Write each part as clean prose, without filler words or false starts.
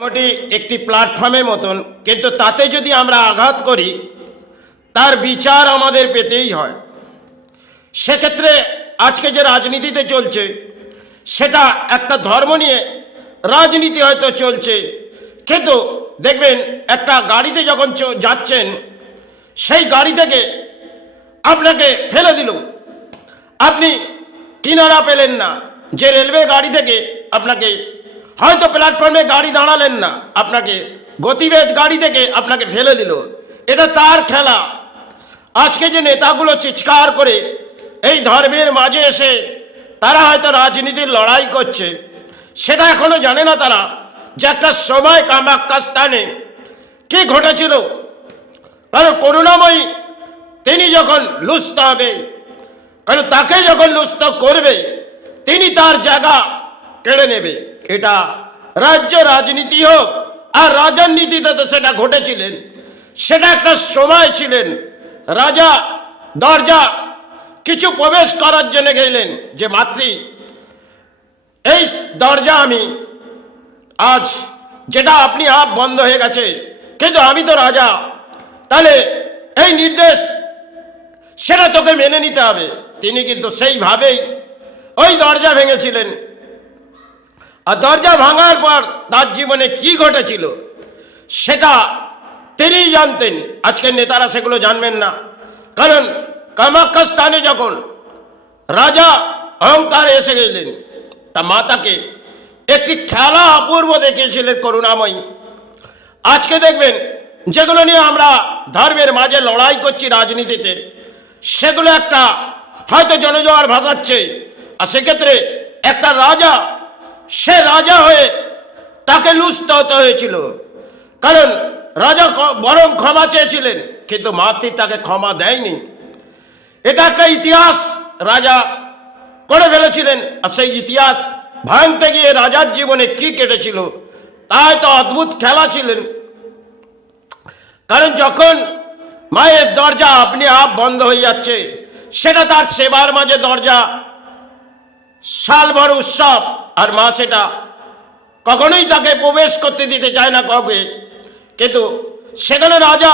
মোটামুটি একটি প্ল্যাটফর্মের মতন, কিন্তু তাতে যদি আমরা আঘাত করি তার বিচার আমাদের পেতেই হয়। সেক্ষেত্রে আজকে যে রাজনীতিতে চলছে সেটা একটা ধর্ম নিয়ে রাজনীতি হয়তো চলছে, কিন্তু দেখবেন একটা গাড়িতে যখন যাচ্ছেন সেই গাড়ি থেকে আপনাকে ফেলে দিল, আপনি কিনারা পেলেন না, যে রেলওয়ে গাড়ি থেকে আপনাকে হয়তো প্ল্যাটফর্মে গাড়ি দাঁড়ালেন না, আপনাকে গতিবেগ গাড়ি থেকে আপনাকে ফেলে দিল, এটা তার খেলা। আজকে যে নেতাগুলো চিৎকার করে এই ধর্মের মাঝে এসে তারা হয়তো রাজনীতির লড়াই করছে, সেটা এখনো জানে না তারা যে একটা সময় কামাখ্যা স্থানে কি ঘটেছিল। কারণ করুণাময়ী তিনি যখন লুস্থ হবে, কারণ তাকে যখন লুস্থ করবে তিনি তার জায়গা কেড়ে নেবে। এটা রাজ্য রাজনীতি হোক আর রাজার নীতিতে তো সেটা ঘটেছিলেন। সেটা একটা সময় ছিলেন, রাজা দরজা কিছু প্রবেশ করার জন্য গেলেন যে মাতৃ এই দরজা আমি আজ যেটা আপনি আপ বন্ধ হয়ে গেছে, কিন্তু আমি তো রাজা, তাহলে এই নির্দেশ সেটা তোকে মেনে নিতে হবে। তিনি কিন্তু সেইভাবেই ওই দরজা ভেঙেছিলেন। আর দরজা ভাঙার পর তার জীবনে কি ঘটেছিল সেটা তিনিই জানতেন। আজকের নেতারা সেগুলো জানবেন না। কারণ কামাখ্যা স্থানে যখন রাজা অহংকার এসে গেলেন, তা মাতাকে একটি খেলা অপূর্ব দেখিয়েছিলেন করুণাময়ী। আজকে দেখবেন যেগুলো নিয়ে আমরা ধর্মের মাঝে লড়াই করছি রাজনীতিতে, সেগুলো একটা হয়তো জনজোয়ার ভাসাচ্ছে। আর সেক্ষেত্রে একটা রাজা, সে রাজা হয়ে তাকে লুস্থ হতে হয়েছিল। কারণ রাজা বরং ক্ষমা চেয়েছিলেন, কিন্তু মাতৃ তাকে ক্ষমা দেয়নি। এটা একটা ইতিহাস রাজা করে ফেলেছিলেন। আর সেই ইতিহাস ভাঙতে গিয়ে রাজার জীবনে কি কেটেছিল তাই তো অদ্ভুত খেলা ছিলেন। কারণ যখন মায়ের দরজা আপনি আপ বন্ধ হয়ে যাচ্ছে, সেটা তার সেবার মাঝে দরজা, সালভর উৎসব, আর মা সেটা কখনোই তাকে প্রবেশ করতে দিতে চায় না কাউকে। কিন্তু সেখানে রাজা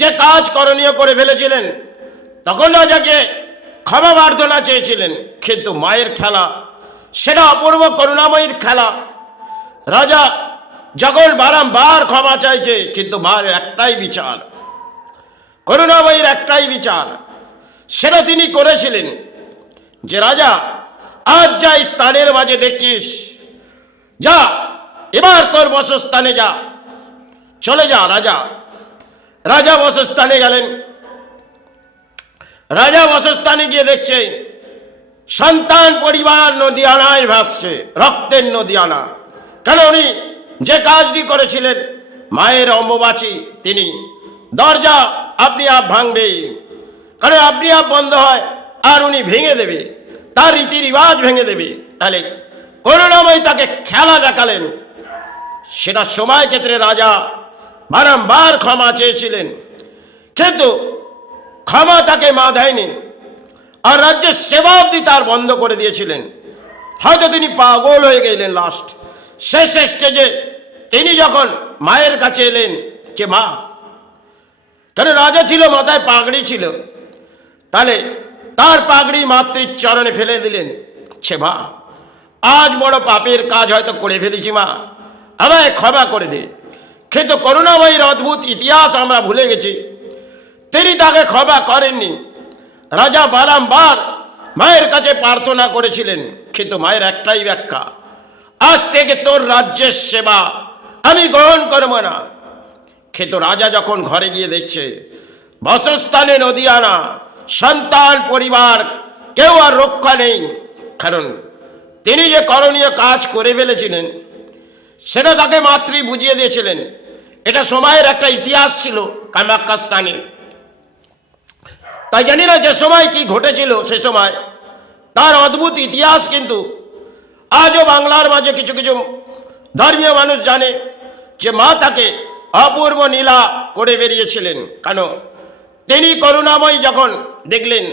যে কাজ করণীয় করে ফেলেছিলেন, তখন রাজাকে ক্ষমা প্রার্থনা চেয়েছিলেন, কিন্তু মায়ের খেলা সেটা অপূর্ব করুণাময়ীর খেলা। রাজা যখন বারংবার ক্ষমা চাইছে, কিন্তু মায়ের একটাই বিচার, করুণাময়ীর একটাই বিচার, সেটা তিনি করেছিলেন যে রাজা আজ যা স্থানের মাঝে দেখছিস, যা এবার তোর বসস্থানে যা, চলে যা। রাজা বসস্থানে গেলেন। রাজা বসস্থানে গিয়ে দেখছে সন্তান পরিবার নদী আনায় ভাসছে, রক্তের নদী আনা। কেন উনি যে কাজটি করেছিলেন, মায়ের অম্বুবাচী, তিনি দরজা আপনি আপ ভাঙবে, কারণ আপনি আপ বন্ধ হয় আর উনি ভেঙে দেবে, তার রীতি রিবাজ ভেঙে দেবে। তাহলে করুণাময়ী তাকে খেলা দেখালেন। সেটা সময় ক্ষেত্রে রাজা বারংবার ক্ষমা চেয়েছিলেন, কিন্তু ক্ষমা তাকে মা দেয়নি। আর রাজ্যের সেবা অবধি তার বন্ধ করে দিয়েছিলেন। হয়তো তিনি পাগল হয়ে গেলেন। লাস্ট শেষ স্টেজে তিনি যখন মায়ের কাছে এলেন যে মা, তাহলে রাজা ছিল, মাথায় পাগড়ি ছিল, তাহলে তার পাগড়ি মাতৃর চরণে ফেলে দিলেন। সে মা, আজ বড় পাপের কাজ হয়তো করে ফেলেছি মা, আমায় ক্ষমা করে দে। কিন্তু করুণাময়ীর অদ্ভুত ইতিহাস আমরা ভুলে গেছি, তিনি তাকে ক্ষমা করেননি। রাজা বারংবার মায়ের কাছে প্রার্থনা করেছিলেন, কিন্তু মায়ের একটাই ব্যাখ্যা, আজ থেকে তোর রাজ্যের সেবা আমি গ্রহণ করব না। কিন্তু রাজা যখন ঘরে গিয়ে দেখছে বসস্থানে নদী আনা, সন্তান পরিবার কেউ আর রক্ষা নেই, কারণ তিনি যে করণীয় কাজ করে ফেলেছিলেন সেটা তাকে মাতৃ বুঝিয়ে দিয়েছিলেন। এটা সময়ের একটা ইতিহাস ছিল কামাখ্যা স্থানে। তাই জানি না যে সময় কি ঘটেছিল, সে সময় তার অদ্ভুত ইতিহাস কিন্তু আজও বাংলার মাঝে কিছু কিছু ধর্মীয় মানুষ জানে যে মা তাকে অপূর্ব নীলা করে বেরিয়েছিলেন। কেন তিনি করুণাময়ী যখন দেখলেন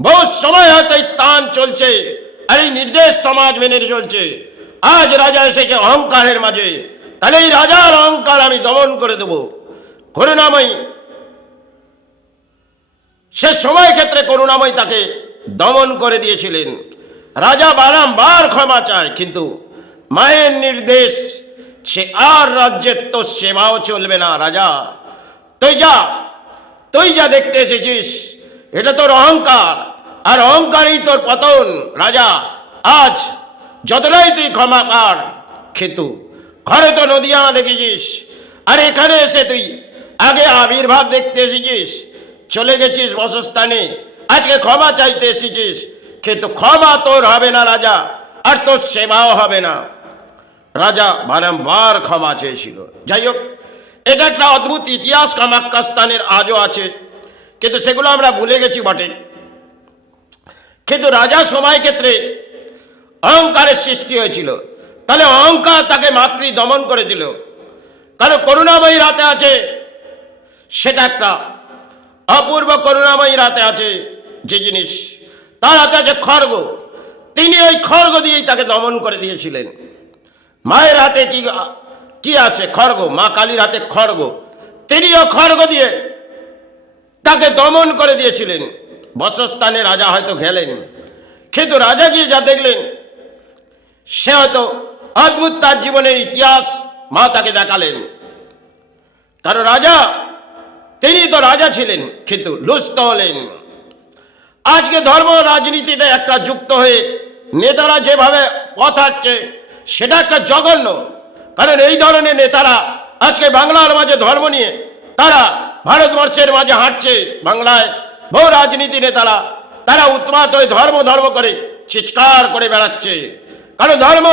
বহু সময় হয়তো এই টান চলছে আর এই নির্দেশ সমাজ মেনে চলছে, আজ রাজা এসেছে অহংকারের মাঝে, তাহলে এই রাজার অহংকার আমি দমন করে দেব। করুণাময়ী সে সময় ক্ষেত্রে করুণাময়ী তাকে দমন করে দিয়েছিলেন। রাজা বারংবার ক্ষমা চায়, কিন্তু মায়ের নির্দেশ, সে আর রাজ্যের তো সেবাও চলবে না। রাজা তুই যা দেখতে এসেছিস এটা তোর অহংকার, আর অহংকারই তোর পতন। রাজা আজ যতটাই তুই ক্ষমা পার, কিন্তু ঘরে তো নদিয়ানা দেখেছিস, আর এখানে এসে তুই আগে আবির্ভাব দেখতে এসেছিস, চলে গেছিস বসস্থানে, আজকে ক্ষমা চাইতে এসেছিস, কিন্তু ক্ষমা তোর হবে না রাজা, আর তোর সেবাও হবে না। রাজা বারংবার ক্ষমা চেয়েছিল। যাই হোক, এটা একটা অদ্ভুত ইতিহাস কামাখ্যা স্থানের আজও আছে, কিন্তু সেগুলো আমরা ভুলে গেছি বটে। কিন্তু রাজা সময় ক্ষেত্রে অহংকারের সৃষ্টি হয়েছিল, তাহলে অহংকার তাকে মাতৃ দমন করে দিল। কারণ করুণাময়ী রাতে আছে, সেটা একটা অপূর্ব করুণাময়ী রাতে আছে যে জিনিস, তার হাতে আছে খড়গ। তিনি ওই খড়গ দিয়েই তাকে দমন করে দিয়েছিলেন। মায়ের হাতে কি আছে? খড়গ। মা কালীর হাতে খড়গ, তিনিও খড়গ দিয়ে তাকে দমন করে দিয়েছিলেন। বসস্থানে রাজা হয়তো গেলেন, কিন্তু রাজা গিয়ে যা দেখলেন সে হয়তো অদ্ভুত, তার জীবনের ইতিহাস মা তাকে দেখালেন। কারণ তিনি তো রাজা ছিলেন, কিন্তু লুষ্ট হলেন। আজকে ধর্ম রাজনীতিতে একটা যুক্ত হয়ে নেতারা যেভাবে পথ হাঁটছে, সেটা একটা জঘন্য। কারণ এই ধরনের নেতারা আজকে বাংলার মাঝে ধর্ম নিয়ে তারা ভারতবর্ষের মাঝে হাঁটছে। বাংলায় বহু রাজনীতি নেতারা তারা উৎমাত হয়ে ধর্ম করে চিৎকার করে বেড়াচ্ছে, কারণ ধর্ম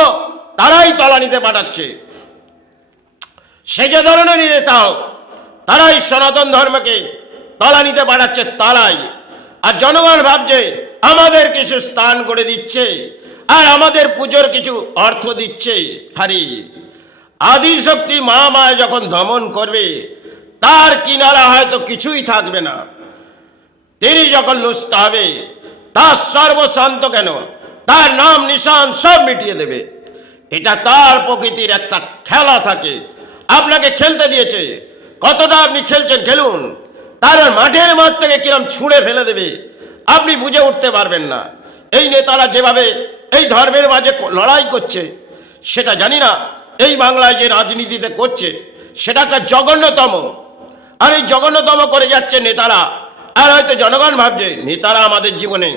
তারাই তলানিতে পাঠাচ্ছে। সে যে ধরনেরই নেতা হোক, তারাই সনাতন ধর্মকে তলানিতে পাঠাচ্ছে, তারাই। আর জনগণ ভাবছে আমাদের কিছু স্থান করে দিচ্ছে, আর আমাদের পুজোর কিছু অর্থ দিচ্ছে। হারি আদিশক্তি মা মায়া যখন দমন করবে, তার কিনারা হয়তো কিছুই থাকবে না। তিনি যখন লুষ্ট হবে, তার সর্বশান্ত কেন, তার নাম নিশান সব মিটিয়ে দেবে। এটা তার প্রকৃতির একটা খেলা থাকে। আপনাকে খেলতে দিয়েছে, কতটা আপনি খেলছেন খেলুন, তার মাঠের মাঝ থেকে কিরম ছুঁড়ে ফেলে দেবে আপনি বুঝে উঠতে পারবেন না। এই নেতারা যেভাবে এই ধর্মের মাঝে লড়াই করছে, সেটা জানি না এই বাংলায় যে রাজনীতিতে করছে সেটা একটা জঘন্যতম। আর এই জঘন্যতম করে যাচ্ছে নেতারা। আর হয়তো জনগণ ভাবছে নেতারা আমাদের জীবনে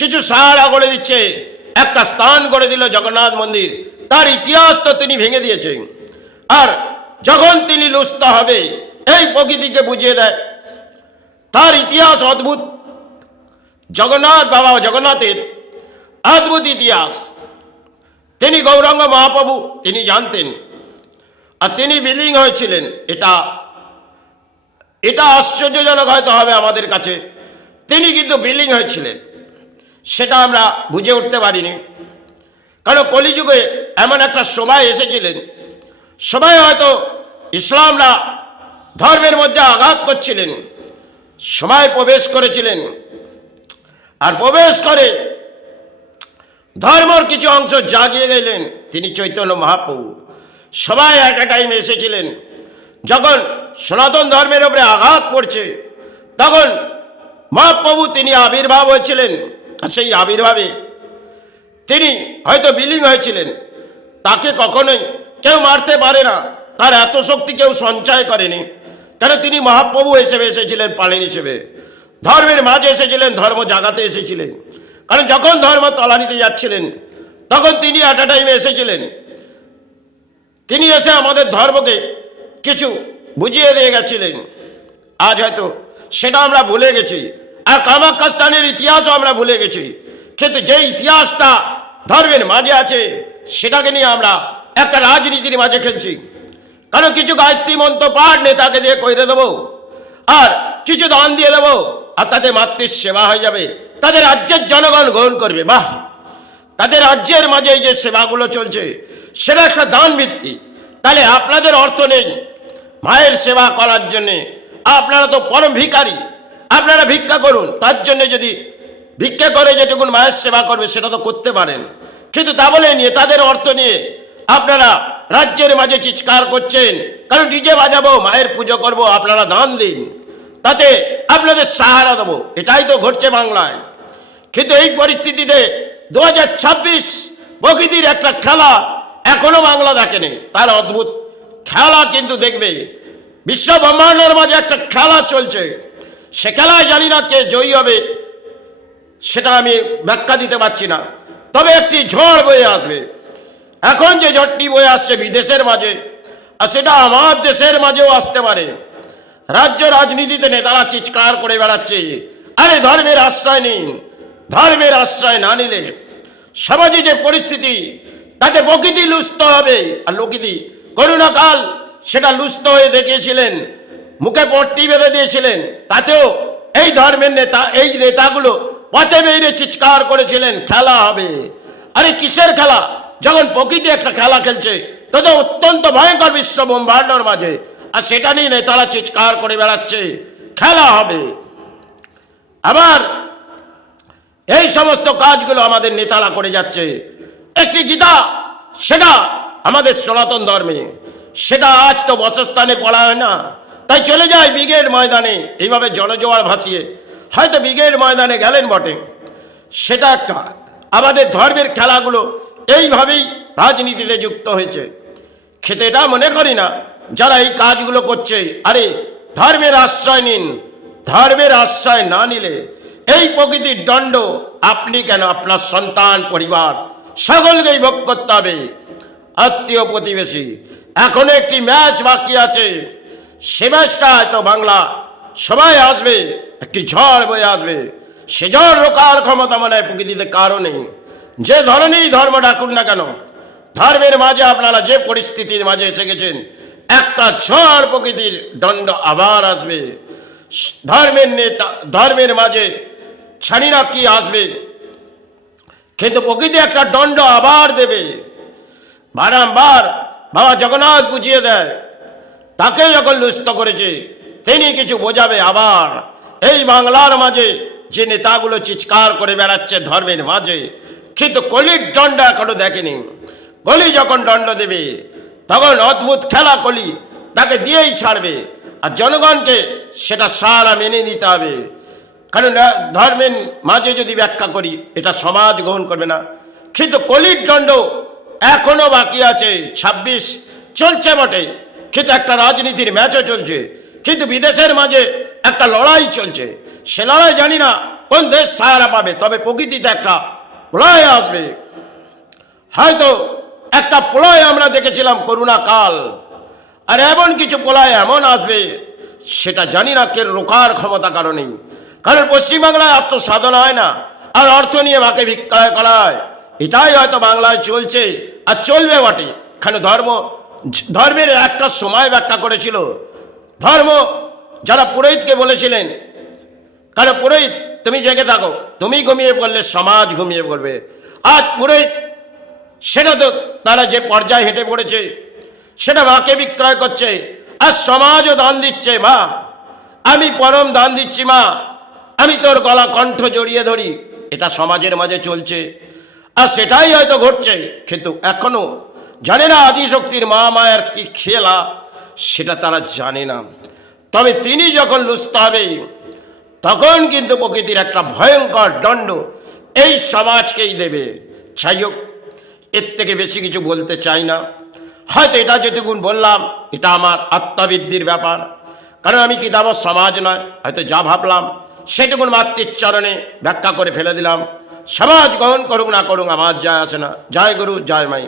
কিছু সাহারা করে দিচ্ছে। একটা স্থান করে দিল জগন্নাথ মন্দির, তার ইতিহাস তো তিনি ভেঙে দিয়েছেন। আর যখন তিনি লুষ্ট হবে, এই প্রকৃতিকে বুঝিয়ে দেয় তার ইতিহাস অদ্ভুত। জগন্নাথের অদ্ভুত ইতিহাস। তিনি গৌরাঙ্গ মহাপ্রভু, তিনি জানতেন, আর তিনি বিলীন হয়েছিলেন। এটা আশ্চর্যজনক হয়তো হবে আমাদের কাছে, তিনি কিন্তু বিলীন হয়েছিলেন, সেটা আমরা বুঝে উঠতে পারিনি। কারণ কলিযুগে এমন একটা সময় এসেছিলেন, সবাই হয়তো ইসলামরা ধর্মের মধ্যে আঘাত করছিলেন, সময় প্রবেশ করেছিলেন। আর প্রবেশ করে ধর্মর কিছু অংশ জাগিয়ে গেলেন, তিনি চৈতন্য মহাপ্রভু। সবাই একটা টাইমে এসেছিলেন, যখন সনাতন ধর্মের উপরে আঘাত পড়ছে, তখন মহাপ্রভু তিনি আবির্ভাব হয়েছিলেন। আর সেই আবির্ভাবে তিনি হয়তো বিলীন হয়েছিলেন। তাকে কখনোই কেউ মারতে পারে না, তার এত শক্তি কেউ সঞ্চয় করেনি। কেন তিনি মহাপ্রভু হিসেবে এসেছিলেন, পালন হিসেবে ধর্মের মাঝে এসেছিলেন, ধর্ম জাগাতে এসেছিলেন। কারণ যখন ধর্ম তলানিতে যাচ্ছিলেন, তখন তিনি একটা টাইমে এসেছিলেন। তিনি এসে আমাদের ধর্মকে কিছু বুঝিয়ে দিয়ে গেছিলেন। আজ হয়তো সেটা আমরা ভুলে গেছি, আর কামাখ্যা স্থানের ইতিহাসও আমরা ভুলে গেছি। কিন্তু যে ইতিহাসটা ধর্মের মাঝে আছে, সেটাকে নিয়ে আমরা একটা রাজনীতির মাঝে খেলছি। কারণ কিছু গায়ত্রী মন্ত্র পাঠ নেতাকে দিয়ে করে দেবো, আর কিছু দান দিয়ে দেবো, আর তাদের মাতৃর সেবা হয়ে যাবে, তাদের রাজ্যের জনগণ গ্রহণ করবে। বাহ, তাদের রাজ্যের মাঝে এই যে সেবাগুলো চলছে, সেটা একটা দান ভিত্তি। তাহলে আপনাদের অর্থ নেই মায়ের সেবা করার জন্যে, আপনারা তো পরম ভিখারি, আপনারা ভিক্ষা করুন। তার জন্য যদি ভিক্ষা করে যেটুকুন মায়ের সেবা করবে সেটা তো করতে পারেন, কিন্তু তা বলে নেতাদের অর্থ নিয়ে আপনারা রাজ্যের মাঝে চিৎকার করছেন, কারণ ডিজে বাজাবো, মায়ের পুজো করব, আপনারা দান দিন, তাতে আপনাদের সাহারা দেবো। এটাই তো ঘটছে বাংলায়। কিন্তু এই পরিস্থিতিতে 2026 প্রকৃতির একটা খেলা এখনো বাংলা দেখেনি। তার অদ্ভুত খেলা কিন্তু দেখবে। বিশ্ব ব্রহ্মাণ্ডের মাঝে একটা খেলা চলছে, সে খেলায় জানি না কে জয়ী হবে, সেটা আমি ব্যাখ্যা দিতে পারছি না। তবে একটি ঝড় বয়ে আসবে। এখন যে ঝড়টি বয়ে আসছে বিদেশের মাঝে, আর সেটা আমার দেশের মাঝেও আসতে পারে। রাজ্য রাজনীতিতে নেতারা চিৎকার করে বেড়াচ্ছে, আরে ধর্মের আশ্রয় নিন। ধর্মের আশ্রয় না নিলে সমাজে যে পরিস্থিতি, তাতে প্রকৃতি লুপ্ত হবে। আর প্রকৃতি করোনাকাল সেটা লুপ্ত হয়ে দেখিয়েছিলেন, মুখে পট্টি বেঁধে দিয়েছিলেন। তাতেও এই ধর্মের নেতা, এই নেতাগুলো পথে বেরিয়ে চিৎকার করেছিলেন খেলা হবে। আরে কিসের খেলা? যখন প্রকৃতি একটা খেলা খেলছে, তখন অত্যন্ত ভয়ঙ্কর বিশ্ব ব্রহ্মাণ্ডর মাঝে, আর সেটা নিয়ে নেতারা চিৎকার করে বেড়াচ্ছে খেলা হবে। আবার এই সমস্ত কাজগুলো আমাদের নেতারা করে যাচ্ছে। একটি গীতা, সেটা আমাদের সনাতন ধর্মে, সেটা আজ তো বসস্থানে পড়া হয় না, তাই চলে যায় ব্রিগেড ময়দানে, এইভাবে জনজোয়ার ভাসিয়ে হয়তো ব্রিগেড ময়দানে গেলেন বটে। সেটা একটা আমাদের ধর্মের খেলাগুলো এইভাবেই রাজনীতিতে যুক্ত হয়েছে। খেতে এটা মনে করি না যারা এই কাজগুলো করছে, আরে ধর্মের আশ্রয় নিন। ধর্মের আশ্রয় না নিলে এই প্রকৃতির দণ্ড আপনি কেন, আপনার সন্তান, পরিবার সকলকেই ভোগ করতে হবে। আত্মীয় প্রতিবেশী, এখনো একটি ম্যাচ বাকি আছে, সে ম্যাচটা হয়তো বাংলা সবাই আসবে, একটি ঝড় বয়ে আসবে। সে ঝড় রোকার ক্ষমতা মনে হয় প্রকৃতিতে কারো নেই। যে ধরনেরই ধর্ম ডাকুন না কেন, ধর্মের মাঝে আপনারা যে পরিস্থিতির মাঝে এসে গেছেন, একটা ঝড় প্রকৃতির দণ্ড আবার আসবে। ধর্মের নেতা, ধর্মের মাঝে ছাড়ি না কি আসবে, কিন্তু প্রকৃতি একটা দণ্ড আবার দেবে। বারংবার বাবা জগন্নাথ বুঝিয়ে দেয়, তাকে যখন লুপ্ত করেছে তিনি কিছু বোঝাবে আবার। এই বাংলার মাঝে যে নেতাগুলো চিৎকার করে বেড়াচ্ছে ধর্মের মাঝে, কিন্তু কলির দণ্ড এখনো দেখেনি। কলি যখন দণ্ড দেবে তখন অদ্ভুত খেলা কলি তাকে দিয়েই ছাড়বে, আর জনগণকে সেটা সারা মেনে নিতে হবে। কারণ ধর্মের মাঝে যদি ব্যাখ্যা করি, এটা সমাজ গ্রহণ করবে না। কিন্তু কলির দণ্ড এখনো বাকি আছে। 26 চলছে বটে, কিন্তু একটা রাজনীতির ম্যাচও চলছে, কিন্তু বিদেশের মাঝে একটা লড়াই চলছে। সে লড়াই জানি না কোন দেশ সাহারা পাবে, তবে প্রকৃতিতে একটা প্রলয় আসবে। হয়তো একটা প্রলয় আমরা দেখেছিলাম করোনা কাল, আর এমন কিছু প্রলয় এমন আসবে সেটা জানি না, কে রোকার ক্ষমতা কারণেই। কারণ পশ্চিমবাংলায় আত্মসাধনা হয় না, আর অর্থ নিয়ে মাকে বিক্রয় করা হয়। এটাই হয়তো বাংলায় চলছে আর চলবে বটে। এখানে ধর্মের একটা সময় ব্যাখ্যা করেছিল। ধর্ম যারা পুরোহিতকে বলেছিলেন, কারণ পুরোহিত তুমি জেগে থাকো, তুমি ঘুমিয়ে পড়লে সমাজ ঘুমিয়ে পড়বে। আজ পুরোহিত সেটা তো তারা যে পর্যায়ে হেঁটে পড়েছে, সেটা মাকে বিক্রয় করছে, আর সমাজও দান দিচ্ছে। মা আমি পরম দান দিচ্ছি, মা আমি তোর গলা কণ্ঠ জড়িয়ে ধরি, এটা সমাজের মাঝে চলছে, আর সেটাই হয়তো ঘটছে। কিন্তু এখনো জানে না আদিশক্তির মা মায়ের কি খেলা, সেটা তারা জানে না। তবে তিনি যখন লুপ্ত হবে, তখন কিন্তু প্রকৃতির একটা ভয়ঙ্কর দণ্ড এই সমাজকেই দেবে। যাই হোক, এর থেকে বেশি কিছু বলতে চাই না। হয়তো এটা যেটুকুন বললাম, এটা আমার আত্মবৃদ্ধির ব্যাপার, কারণ আমি কিতাব সমাজ নয়, হয়তো যা ভাবলাম সেটুকুন মাতৃর চরণে ব্যাখ্যা করে ফেলে দিলাম। সমাজ গ্রহণ করুক না করুক আমার যায় আসে না। জয় গুরু, জয় মাই।